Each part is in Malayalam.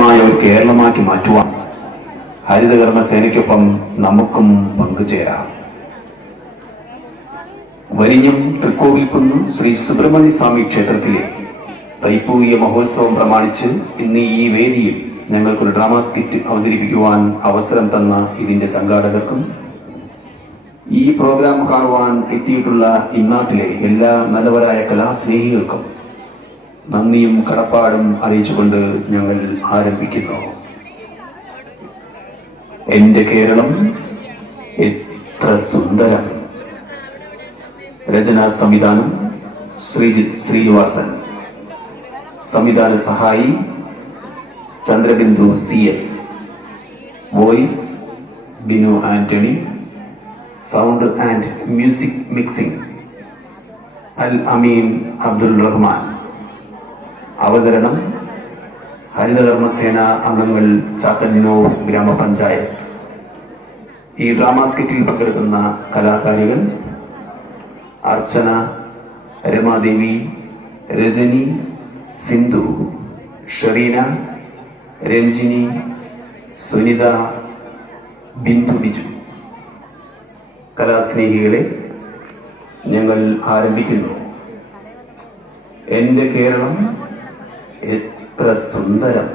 സുന്ദരമായ ഒരു കേരളമാക്കി മാറ്റുവാൻ ഹരിതകർമ്മ സേനയ്ക്കൊപ്പം നമുക്കും പങ്കുചേരാം. വരിഞ്ഞം തൃക്കോവിൽക്കുന്ന് ശ്രീ സുബ്രഹ്മണ്യ സ്വാമി ക്ഷേത്രത്തിലെ തൈപ്പൂയ മഹോത്സവം പ്രമാണിച്ച് ഇന്ന് ഈ വേദിയിൽ ഞങ്ങൾക്കൊരു ഡ്രാമ സ്കിറ്റ് അവതരിപ്പിക്കുവാൻ അവസരം തന്ന ഇതിന്റെ സംഘാടകർക്കും ഈ പ്രോഗ്രാം കാണുവാൻ എത്തിയിട്ടുള്ള ഇന്നാട്ടിലെ എല്ലാ നല്ലവരായ കലാസ്നേഹികൾക്കും നന്ദിയും കടപ്പാടും അറിയിച്ചുകൊണ്ട് ഞങ്ങൾ ആരംഭിക്കുന്നു. എന്റെ കേരളം എത്ര സുന്ദരം. രചനാ സംവിധാനം ശ്രീജിത്ത് ശ്രീനിവാസൻ, സംവിധാന സഹായി ചന്ദ്രബിന്ദു CS, voice Binu Antony, sound and music mixing Al Ameen Abdul Rahman. അവതരണം ഹരിതകർമ്മസേന അംഗങ്ങൾ, ചാത്തന്നൂർ ഗ്രാമപഞ്ചായത്ത്. ഈ ഡ്രാമ സ്കിറ്റിൽ പങ്കെടുക്കുന്ന കലാകാരികൾ അർച്ചന, രമാദേവി, രജനി, സിന്ധു, ഷെറീന, രഞ്ജിനി, സുനിത, ബിന്ദു ബിജു. കലാസ്നേഹികളെ, ഞങ്ങൾ ആരംഭിക്കുന്നു. എന്റെ കേരളം എത്ര സുന്ദരം.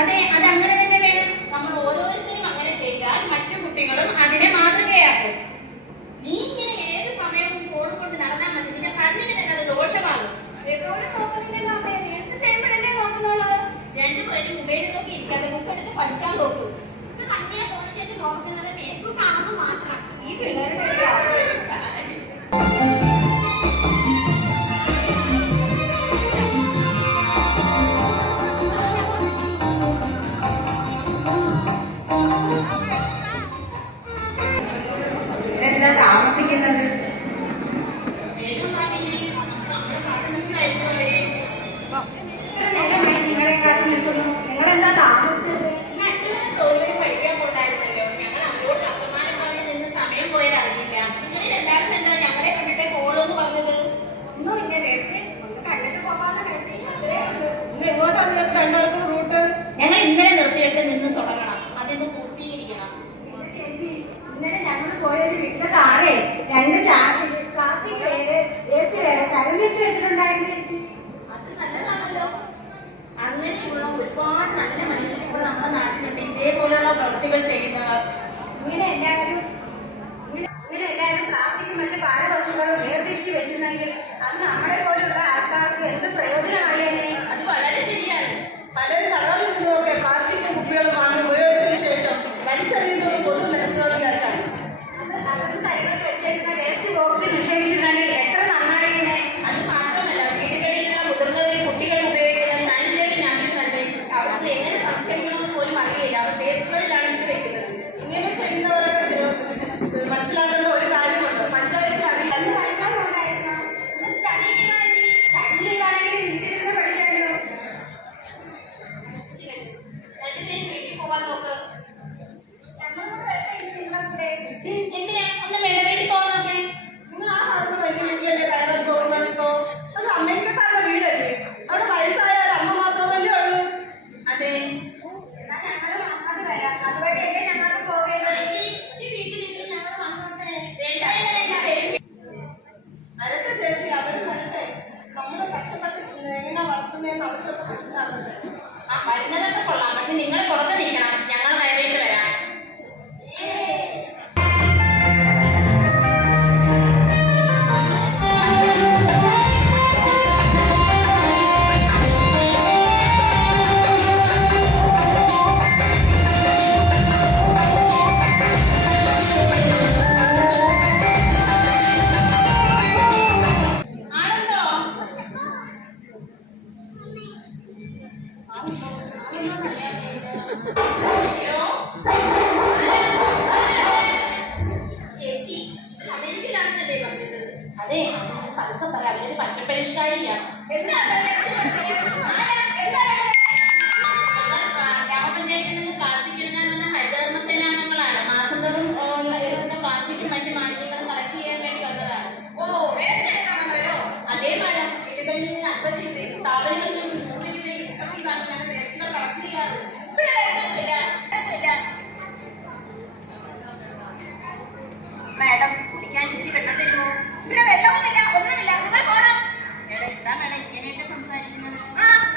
അതെ, അതങ്ങനെ തന്നെ വേണം. നമ്മൾ ഓരോരുത്തരും അങ്ങനെ ചെയ്താൽ മറ്റു കുട്ടികളും അതിനെ മാതൃകയാക്കും. നീ ഇങ്ങനെ ഏത് സമയവും ഫോൺ കൊണ്ട് നടന്നാൽ മതി, നിന്റെ കണ്ണിന് തന്നെ അത് ദോഷമാകും. രണ്ടുപേരും മൊബൈലിൽ നോക്കി ഇരിക്കാതെ ബുക്ക് എടുത്ത് പഠിക്കാൻ നോക്കും. ഈ പിള്ളേരുടെ എന്താ താമസിക്കുന്നത്? നിങ്ങളെ കാത്തു നിൽക്കുന്നു. നിങ്ങളെന്താ താമസിച്ചത്? പഠിക്കാൻ പോണ്ടായിരുന്നല്ലോ. ഞങ്ങൾ അങ്ങോട്ട് അപ്പമാനം പറഞ്ഞ് നിന്ന് സമയം പോയത് അറിയില്ല. നിങ്ങൾ എല്ലാവരും എന്താ ഞങ്ങളെ കണ്ടിട്ട് പോളോന്ന് പറഞ്ഞത്? ഒന്നും ഇല്ല, വെറുതെ ഒന്ന് കണ്ടിട്ട് പോകാന്ന് കരുതി. ഇന്ന് എങ്ങോട്ടാണ് രണ്ടുപേർക്കും റൂട്ട്? ഞങ്ങൾ ഇന്നലെ നിർത്തിയിട്ട് നിന്ന് തുടങ്ങണം, അതിന്ന് പൂർത്തീകരിക്കണം. ചേച്ചി, ഇന്നലെ ഞങ്ങൾ പോയൊരു വീട്ടിലെ സാറേ 2 ചാക്ക് പ്ലാസ്റ്റിക് വേസ്റ്റ് വേറെ തരംതിരിച്ച് വെച്ചിട്ടുണ്ടായിരുന്നു ചേച്ചി. അത് നല്ലതാണല്ലോ. അങ്ങനെയുള്ള ഒരുപാട് നല്ല മനുഷ്യരിപ്പോൾ നമ്മുടെ നാട്ടിലുണ്ട്, ഇതേപോലെയുള്ള പ്രവൃത്തികൾ ചെയ്യുന്നവർ. ഇങ്ങനെ എല്ലാവരും പ്ലാസ്റ്റിക് മറ്റ് പല വസ്തുക്കളും വേർതിരിച്ച് വെച്ചിരുന്നെങ്കിൽ അത് നമ്മളെ പോലുള്ള ആൾക്കാർക്ക് എന്ത് പ്രയോജനമായേനെ. അത് വളരെ ശരിയാണ്. പലരും കടകളിൽ നിന്നൊക്കെ പ്ലാസ്റ്റിക് കുപ്പികൾ വാങ്ങി ഉപയോഗിച്ചതിന് ശേഷം വലിച്ചെറിയുന്നത് പൊതു നിരത്തുകളിലേക്കാണ്. അകത്ത് സൈഡിൽ വെച്ചേക്കുന്ന വേസ്റ്റ് ബോക്സിൽ നിക്ഷേപിച്ചിരുന്നെങ്കിൽ എത്ര നന്നായിരുന്നേ. അത് മാത്രമല്ല, വീടുകളിലുള്ള മുതിർന്നവരും കുട്ടികളും ഉപയോഗിക്കുന്ന സാനിറ്ററി നാപ്കിൻ തന്നെ അവർക്ക് എങ്ങനെ സംസ്കരിക്കണമെന്ന് പോലും അറിയില്ല. അവർ വേസ്റ്റുകളിലാണ് ഇട്ട് വെക്കുന്നത്. ഇങ്ങനെ ചെയ്യുന്നവരൊക്കെ മനസ്സിലാക്കേണ്ട ഒരു കാര്യമുണ്ട്. പഞ്ചായത്തിൽ അതിൽ പഠിക്കാനുണ്ടായിരുന്നു. തല്ലിലാണെങ്കിലും വീട്ടിലിരുന്ന് പഠിക്കാമല്ലോ. രണ്ടുപേരും വീട്ടിൽ പോകാൻ നോക്ക്. എന്തിനാ? ഒന്നും വേണ്ട, വീട്ടിൽ പോകാൻ നോക്കേ. നിങ്ങൾ ആ നടന്ന് വലിയ വീട്ടിലല്ലേ കയറാൻ പോകുന്നോ? അത് അമേരിക്കക്കാരുടെ വീടല്ലേ? അവിടെ വയസ്സായ ഒരു അമ്മ മാത്രമല്ലേ ഉള്ളൂ? അതെ, എന്നാ ഞങ്ങൾ അങ്ങോട്ട് വരാം. അതുവഴിയല്ലേ ഞങ്ങൾക്ക് പോകേണ്ടത്? അതൊക്കെ ചേച്ചി അവർ വരട്ടെ. നമ്മൾ കഷ്ടപ്പെട്ട് എങ്ങനെ വളർത്തുന്നതെന്ന് അവർക്കൊക്കെ മനസ്സിലാകട്ടെ. ആ വരുന്നതൊക്കെ കൊള്ളാം, പക്ഷെ നിങ്ങൾ പുറത്ത് നിൽക്കണം, ഞങ്ങൾ നേരിട്ട് വരാം. ചേച്ചി, അമേരിക്കയിലാണെന്നല്ലേ പറഞ്ഞത്? അതെ, പതുക്കെ പറ, അവരൊരു പച്ചപ്പരിഷ്കാരിയാണ്. ഗ്രാമപഞ്ചായത്തിൽ നിന്ന് പ്ലാസ്റ്റിക് എടുക്കാൻ വന്ന ഹരിതകർമ്മസേനാംഗങ്ങളാണ്. മാസം തോറും എടുക്കുന്ന പ്ലാസ്റ്റിക്കും മറ്റു മാലിന്യങ്ങളും കളക്ട് ചെയ്യാൻ വേണ്ടി വന്നതാണ്. അതേ മാഡം, വീടുകളിൽ നിന്ന് 50 രൂപയും സ്ഥാപനങ്ങളിൽ നിന്ന് 3 രൂപയും ഇഷ്ടത്തിൽ വാങ്ങിയാണ് വേസ്റ്റുകൾ കളക്ട് ചെയ്യാറ്. മാഡം, കുടിക്കാൻ ഇത്തിരി വെള്ളം തരുമോ? ഇവിടെ വെള്ളവുമില്ല, ഒന്നുമില്ല. നിങ്ങൾ പോണം. മേഡം, എന്താ മേഡം ഇങ്ങനെയൊക്കെ സംസാരിക്കുന്നത്?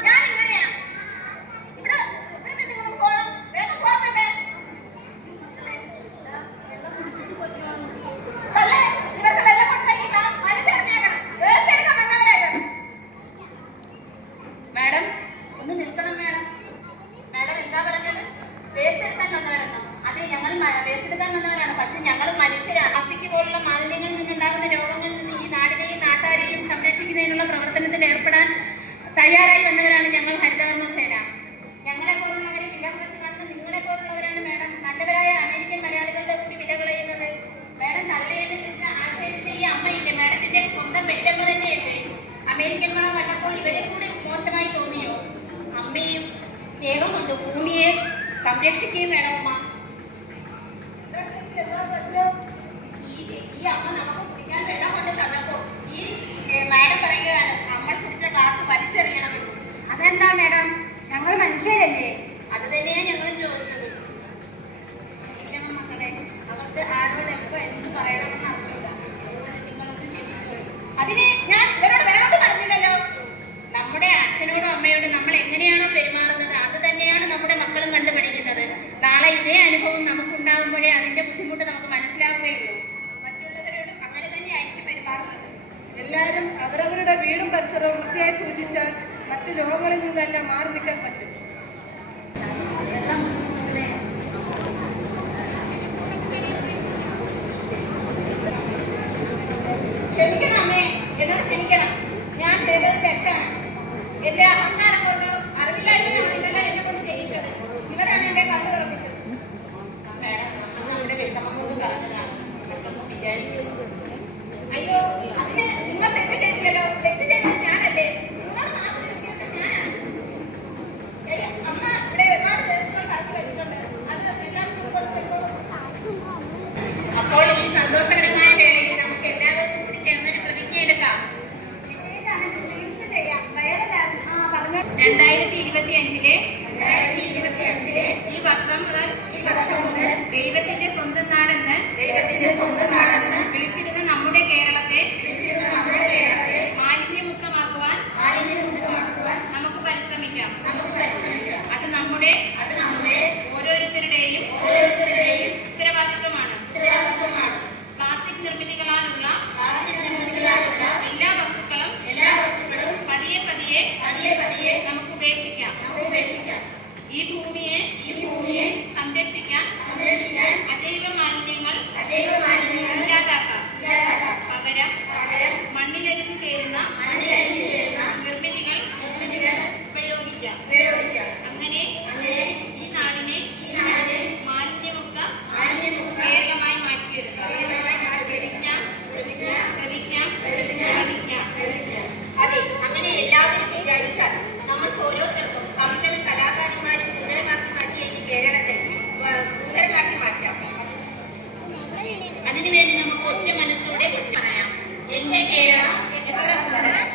ഞാൻ ഇങ്ങനെയാ. ഇവിടെ നിങ്ങൾ പോണം. വേഗം പോകണ്ടേ? അല്ലേ, ഇവർക്ക് വെള്ളം കൊടുത്തേക്കില്ല, വലിച്ചെറിഞ്ഞേക്കണം. വേസ്റ്റ് എടുക്കാൻ വന്നവരായത്. മാഡം, ഒന്ന് നിൽക്കണം മാഡം. മാഡം എന്താ പറഞ്ഞത്? വേസ്റ്റ് എടുക്കാൻ വന്നവരെന്നോ? അതെ, ഞങ്ങൾ വേസ്റ്റ് എടുക്കാൻ വന്നവരാണ്, പക്ഷെ ഞങ്ങൾ മനുഷ്യരാണ്. പ്ലാസ്റ്റിക് പോലുള്ള മാലിന്യങ്ങളിൽ നിന്നുണ്ടാകുന്ന രോഗങ്ങളിൽ നിന്ന് ഈ നാടിനെയും നാട്ടാരെയും സംരക്ഷിക്കുന്നതിനുള്ള പ്രവർത്തനത്തിൽ ഏർപ്പെടാൻ തയ്യാറായി വന്നവരാണ് ഞങ്ങൾ ഹരിതകർമ്മസേന. ഞങ്ങളെ പോലുള്ളവരെ വില കുറച്ച് കാണുന്ന നിങ്ങളെ പോലുള്ളവരാണ് മാഡം നല്ലവരായ അമേരിക്കൻ മലയാളികളുടെ കൂടി വില കളയുന്നത്. മാഡം തള്ളയെന്ന് കുറിച്ച് ആക്ഷേപിച്ച ഈ അമ്മയില്ലേ, മാഡത്തിന്റെ സ്വന്തം പെറ്റമ്മ തന്നെയല്ലേ? അമേരിക്കൻ മണം കണ്ടപ്പോൾ ഇവരെ കൂടി മോശമായി തോന്നിയോ? അമ്മയും സ്നേഹം കൊണ്ട് ഭൂമിയെ സംരക്ഷിക്കുകയും വേണം അമ്മ. ഈ അമ്മ നമുക്ക് കുടിക്കാൻ വെള്ളം കൊണ്ട് തന്നപ്പോൾ ഈ മാഡം പറയുകയാണ് നമ്മൾ കുടിച്ച ഗ്ലാസ് വലിച്ചെറിയണമെന്ന്. അതെന്താ മേഡം? ഞങ്ങൾ മനുഷ്യരല്ലേ? അത് തന്നെയാണ് ഞങ്ങളും ചോദിച്ചത്. മക്കളെ, അവർക്ക് ആരോട് എപ്പോ എന്ത് പറയണമെന്ന് അറിയില്ല. അതുകൊണ്ട് നിങ്ങളൊന്ന് ക്ഷമിച്ചോളൂ. അതിന് ഞാൻ ഇവരോട് വേണമെന്ന് പറഞ്ഞില്ലല്ലോ. നമ്മുടെ അച്ഛനോടും അമ്മയോടും നമ്മൾ എങ്ങനെയാണോ പെരുമാറുന്നത് എല്ലാവരും അവരവരുടെ വീടും പരിസരവും വൃത്തിയായി സൂക്ഷിച്ചാൽ മറ്റു രോഗങ്ങളിൽ നിന്നെല്ലാം മാറി നിൽക്കാൻ പറ്റും. ക്ഷമിക്കണം അമ്മേ, എന്നോട് ക്ഷമിക്കണം. ഞാൻ ചെയ്തത് തെറ്റാണ്. എന്റെ അഹങ്കാരം കൊണ്ട് അറിവില്ലായ്മയാണ് ഇതെല്ലാം എന്നെ കൊണ്ട് ചെയ്യിച്ചത്. ഇവരാണ് എന്റെ കണ്ണു തുറപ്പിച്ചത്. നമ്മുടെ വിഷമം കൊണ്ട് പറഞ്ഞതാണ്, മറ്റൊന്നും വിചാരിക്കുന്നു. അയ്യോ, അതിന് നിങ്ങൾ തെറ്റ് ചെയ്തില്ലല്ലോ. തെറ്റ് ചെയ്തത് ഞാനല്ലേ? നിങ്ങൾ നാട്ടിൽ വെക്കുന്നത് ഞാനാണ്. അമ്മ ഇവിടെ ഒരുപാട് ദിവസങ്ങൾ കാത്തി വെച്ചിട്ടുണ്ട്. അത് എല്ലാം കൊടുത്തോളൂ. അപ്പോൾ ഈ സന്തോഷകരമായ വേളയിൽ നമുക്ക് എല്ലാവർക്കും കൂടി ചേർന്നൊരു പ്രതിജ്ഞ എടുക്കാം. 2025-ലെ ഈ വർഷം മുതൽ ദൈവത്തിന്റെ സ്വന്തം നാടെന്ന് വിളിച്ചിരുന്ന നമ്മുടെ കേരളത്തെ മാലിന്യമുക്തമാക്കുവാൻ നമുക്ക് പരിശ്രമിക്കാം. അത് നമ്മുടെ ഓരോരുത്തരുടെയും ഉത്തരവാദിത്വമാണ്. പ്ലാസ്റ്റിക് നിർമ്മിതികളാലുള്ള എല്ലാ വസ്തുക്കളും പതിയെ പതിയെ നമുക്ക് ഉപേക്ഷിക്കാം. ഈ ഭൂമിയെ സംരക്ഷിക്കാൻ അജൈവ മാലിന്യങ്ങൾ ഇല്ലാതാക്കാം. പകരം മണ്ണിലരിഞ്ഞു ചേരുന്ന നിർമ്മിതികൾ ഉപയോഗിക്കാം. അങ്ങനെ ഈ നാടിനെ മാലിന്യമുക്ത കേരളമായി മാറ്റിയെടുക്കാം. പ്രതിജ്ഞ. അതെ, അങ്ങനെ എല്ലാവരും വിചാരിച്ചാൽ നമുക്ക് ഓരോരുത്തർക്കും കവികളും കലാകാരന്മാരും സുന്ദരമാക്കി മാറ്റിയ ഈ കേരളത്തെ സുന്ദരമാക്കി മാറ്റാം. അതിനുവേണ്ടി നമുക്ക് ഒറ്റ മനസ്സോടെ പറയാം, എന്റെ കേരളം എത്ര സുന്ദരം.